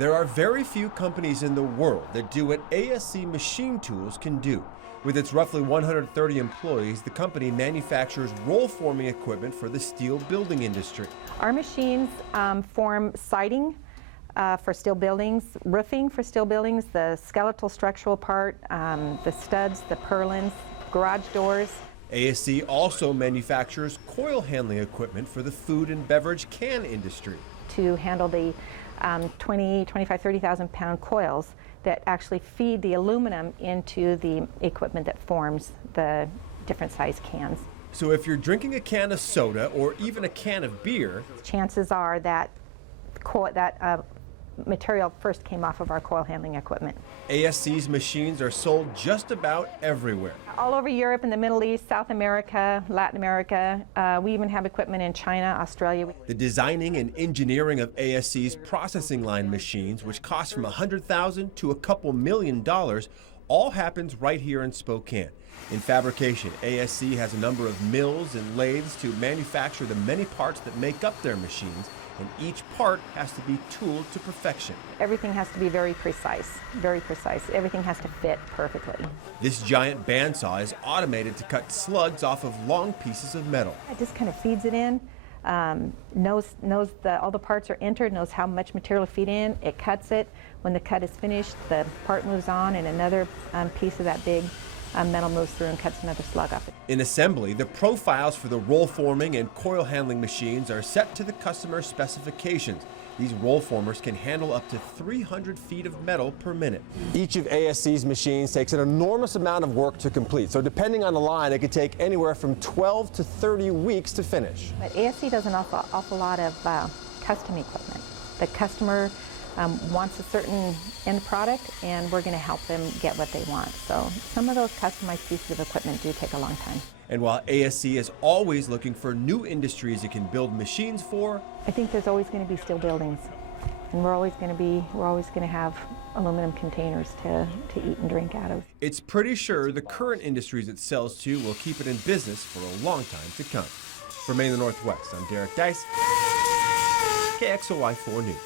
There are very few companies in the world that do what ASC Machine Tools can do. With its roughly 130 employees, the company manufactures roll forming equipment for the steel building industry. Our machines form siding for steel buildings, roofing for steel buildings, the skeletal structural part, the studs, the purlins, garage doors. ASC also manufactures coil handling equipment for the food and beverage can industry. To handle the 20, 25, 30,000 pound coils that actually feed the aluminum into the equipment that forms the different size cans. So if you're drinking a can of soda or even a can of beer, chances are that material first came off of our coil handling equipment. ASC's machines are sold just about everywhere. All over Europe and the Middle East, South America, Latin America. We even have equipment in China, Australia. The designing and engineering of ASC's processing line machines, which cost from $100,000 to a couple $1 million, all happens right here in Spokane. In fabrication, ASC has a number of mills and lathes to manufacture the many parts that make up their machines, and each part has to be tooled to perfection. Everything has to be very precise, very precise. Everything has to fit perfectly. This giant bandsaw is automated to cut slugs off of long pieces of metal. It just kind of feeds it in, knows all the parts are entered, knows how much material to feed in, it cuts it. When the cut is finished, the part moves on and another piece of that big metal moves through and cuts another slug off it. In assembly, the profiles for the roll forming and coil handling machines are set to the customer's specifications. These roll formers can handle up to 300 feet of metal per minute. Each of ASC's machines takes an enormous amount of work to complete. So depending on the line, it could take anywhere from 12 to 30 weeks to finish. But ASC does an awful lot of custom equipment. The customer wants a certain end product, and we're going to help them get what they want. So some of those customized pieces of equipment do take a long time. And while ASC is always looking for new industries it can build machines for, I think there's always going to be steel buildings, and we're always going to have aluminum containers to eat and drink out of. It's pretty sure the current industries it sells to will keep it in business for a long time to come. From Maine, the Northwest, I'm Deis, KXOY 4 News.